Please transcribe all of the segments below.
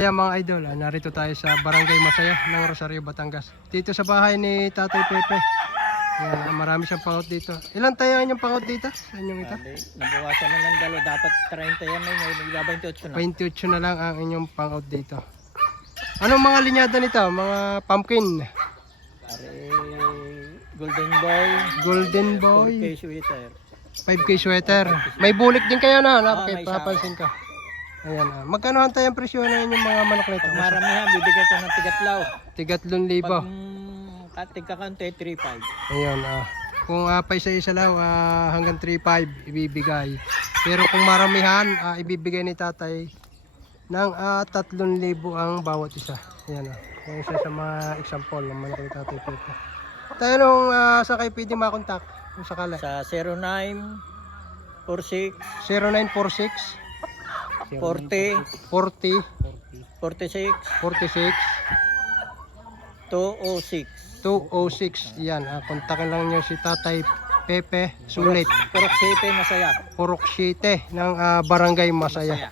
Kaya mga idol, narito tayo sa Barangay Masaya ng Rosario, Batangas. Dito sa bahay ni Tatay Pepe. Yan, marami siyang pangot dito. Ilan tayo ang inyong pangot dito? Sa inyong ito? Nabukasan na ng dalo. Dapat 30 yan na yun. 28 na. 28 na lang ang inyong pangot dito. Anong mga linyada nito? Mga pumpkin? Pare, Golden Boy. Golden Boy. 4K sweater. 5K sweater. May bulik din kayo na. May Papansin ka. Ayan. Magkano tayong presyo na yung mga manok nito? Pag maramihan, bibigyan ko ng tigatlaw. Tigat 3,000. Pag tigkakante, 3.5. Ayun, kung pa isa-isa lang hanggang 3.5 ibibigay. Pero kung maramihan, ibibigay ni tatay ng 3,000 ang bawat isa. Ayan, yung isa sa mga example ng manok ni tatay Pepe. Tayo nung sa kayo pwede makontak kung sakala. Sa 0946 0946 40 40 46 46 206. 206. Yan, kontakin lang nyo si tatay Pepe Sulit. Purok City, Masaya. Purok City ng Barangay Masaya.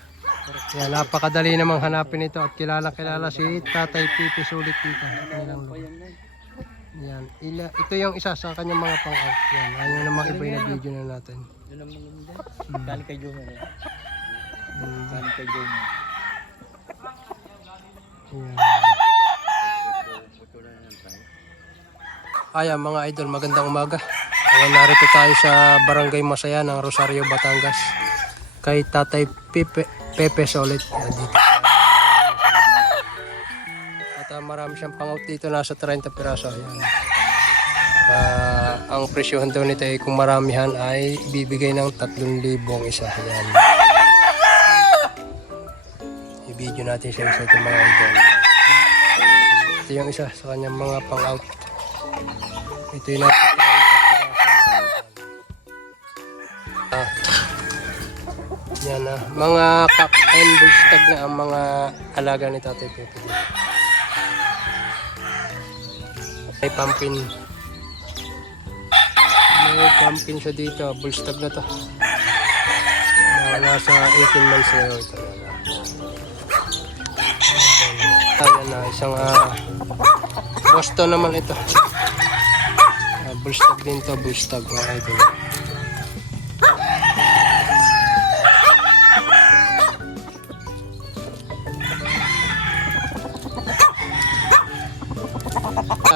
Yan, napakadali namang hanapin ito at kilala si Tatay Pepe Sulit dito. Yan, ito yung isa sa kanyang mga pang-out. Yan, yung namang iba na video na natin. Yun ang maganda. Galing kay Junior. Galing kay Junior. Yan. Ayan mga idol, magandang umaga. Ayan, narito tayo sa Barangay Masaya ng Rosario, Batangas. Kay Tatay Pepe Sulit. Dito. At marami siyang pangot dito, nasa 30 piraso. Ayan. Ang presyohan daw nito ay kung maramihan ay bibigay ng 3,000 ang isa. Ayan. I-video natin siya sa itong mga idol. Ito yung isa sa kanyang mga pang-out. Ito yung yan mga cock and bullstag na ang mga alaga ni Tatay Pepe. May pumpkin. May pumpkin siya dito. Bullstag na to. Nasa 18 months na yun. Ito na. Isang Boston naman ito. Bullstag din to. Bullstag mga idol.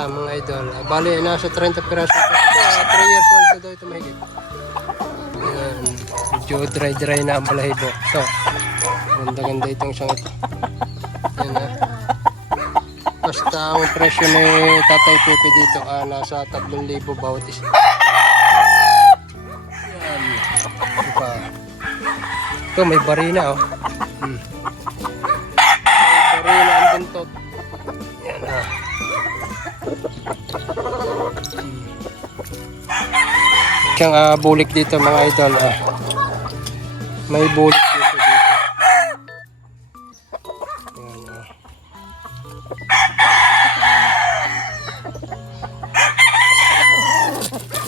Mga idol, bali nasa 30 piraso ito. 3 years old na daw ito mahigit. Ayan, medyo dry na ang balahibo. Ito, ganda itong siyang ito. Ayan, basta ang presyo ni Tatay Pepe dito nasa 3,000 bawat isa. Ayan, diba? Ito may barina may barina ang buntot. Ayan siyang bulik dito mga idol. May bulik dito. Ayan,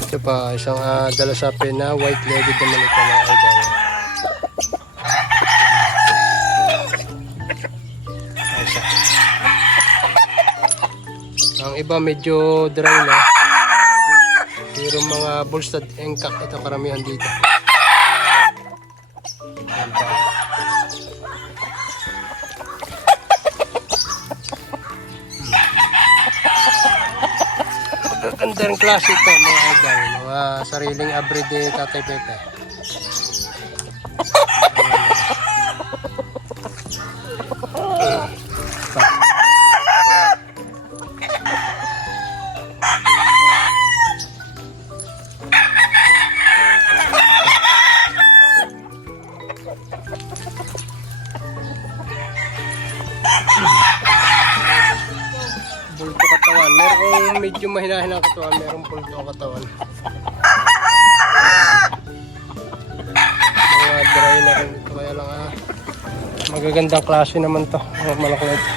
ito pa isang dalasapin na white legged naman ito mga idol. Ang iba medyo dry na. Pero mga bullstad engkak ito karamihan dito. Ganda rin klase ito mga idol. Mga sariling abrid ni Tatay Pepe. Bulto katawan. Merong medyo mahina-hina katawan, merong bulto katawan. Mga dry na rin ito. Kaya lang magagandang klase naman to. Mga manok na ito.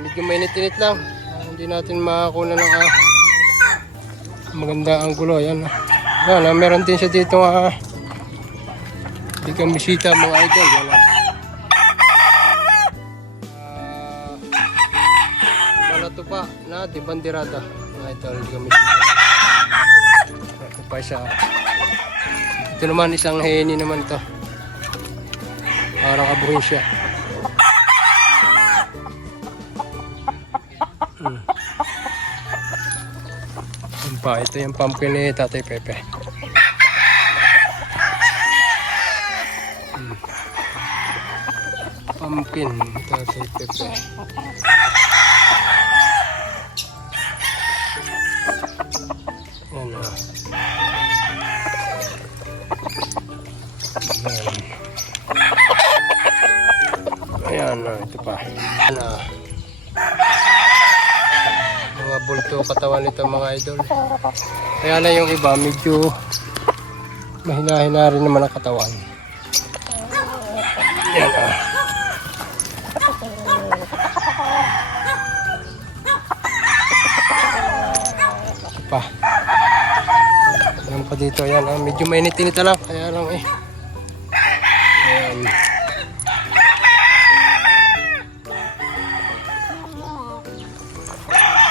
Medyo mainit-init lang. Hindi natin makakuha ng maganda ang gulo. Yan. Yan, meron din siya dito di kang bisita mga idol. Wala. tupa na dibandirada. Idol, gamitin. Ito pa isa. Ito naman isang heni naman to. Parang abuhin siya. Yan pa, ito yung pumpkin ni Tatay Pepe. Pumpkin Tatay Pepe. Yan o. Ayan o, ito pa. Ayan o. Mga bulto katawan nito mga idol. Kaya na yung iba medyo mahina-hina rin naman ang katawan. Yan o. Pa. Ayan pa dito, ayan. Medyo mainit-init na lang, kaya lang eh. Ayan.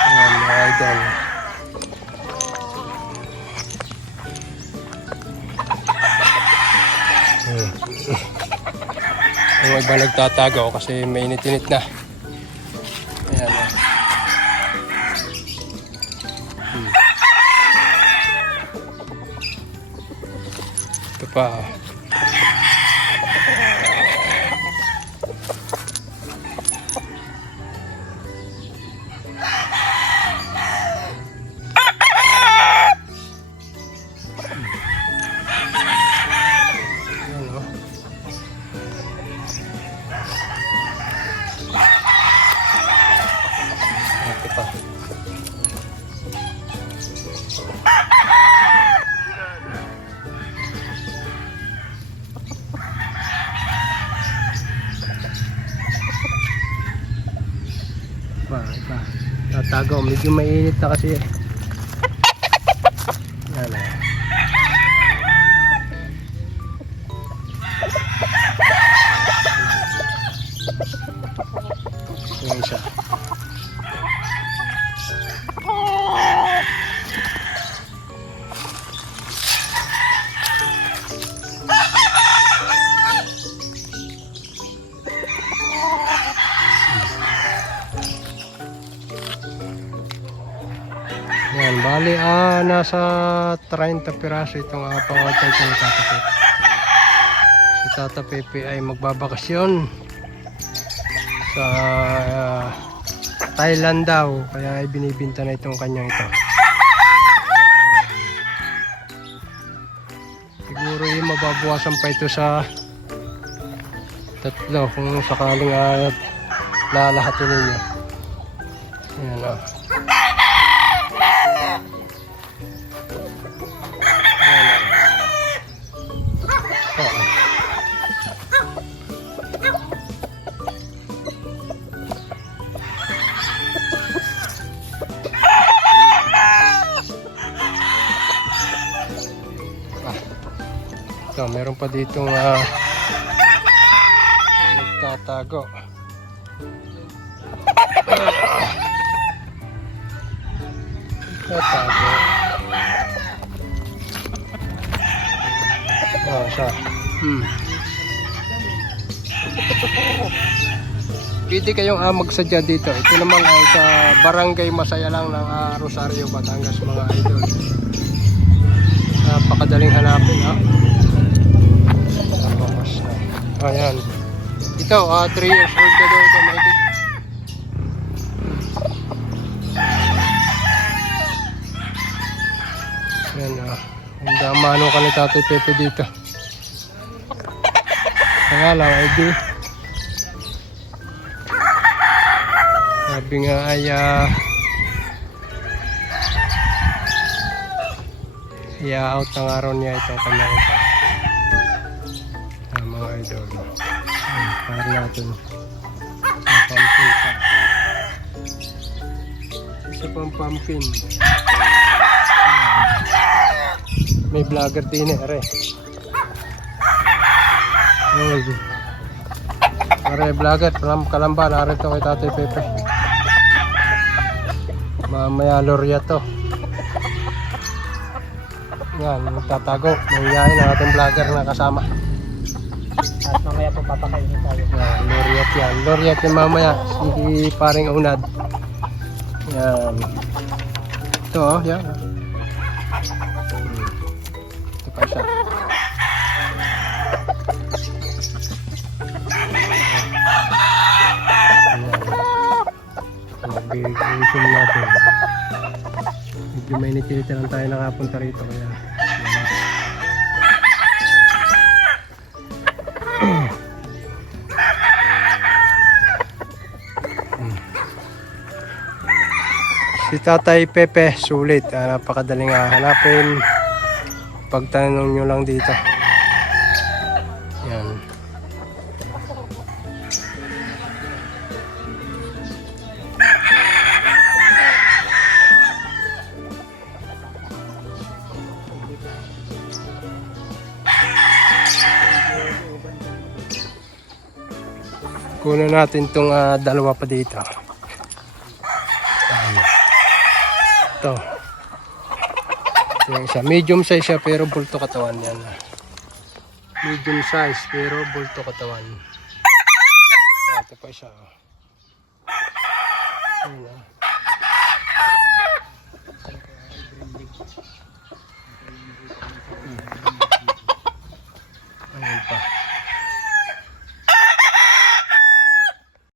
Ayan mga idol. Yung iba nagtatago kasi mainit-init na. Ayan o. Ito pa. Ayan o. Ito pa. Iba. Tatago, medyo mainit na kasi eh. Yan o. Yung isa. Yan, bali nasa 30 piraso itong pangawatan ko ni Tata Pepe. Si Tata Pepe ay magbabakasyon sa Thailand daw, kaya ay binibinta na itong kanyang ito. Siguro yung mababawasan pa ito sa 3 kung sakaling lalahatin ninyo. Ayan o. So, meron pa ditong nagtatago. Nagtatago. Oh, siya. Pwede kayong magsadya dito. Ito naman ay sa Barangay Masaya lang ng Rosario, Batangas mga idol. Napakadaling hanapin ha. Ayan. Ito, 3 years old na daw ito, mahigit. Ayan, ang damano ka ni Tatay Pepe dito. Kaya lang, ID. Sabi nga ay i-out ng araw niya itong kanyang ito. Mga idol. Para natin ang pumpkin pa. Isa pang pumpkin. May vlogger din eh. Are vlogger. Kalamba. Narito kay Tatay Pepe. Mamaya lorya to. Yan, tatago. Mahihayin ang ating vlogger na kasama. At mamaya po papakainin tayo. Yan, loriat yan. Loriat yung mamaya. Si paring unad. Yan. Ito oh, yan. Ito pa siya. Mag-i-zoom natin. Medyo may nitilita lang tayo nakapunta rito. Kaya, si Tatay Pepe, sulit. Napakadaling hanapin. Pagtanong nyo lang dito. Yan. Kunin natin itong dalawa pa dito. Ito. Ito yung isa. Medium size siya pero bulto katawan yan. Medium size pero bulto katawan. Ito pa siya. Ayan,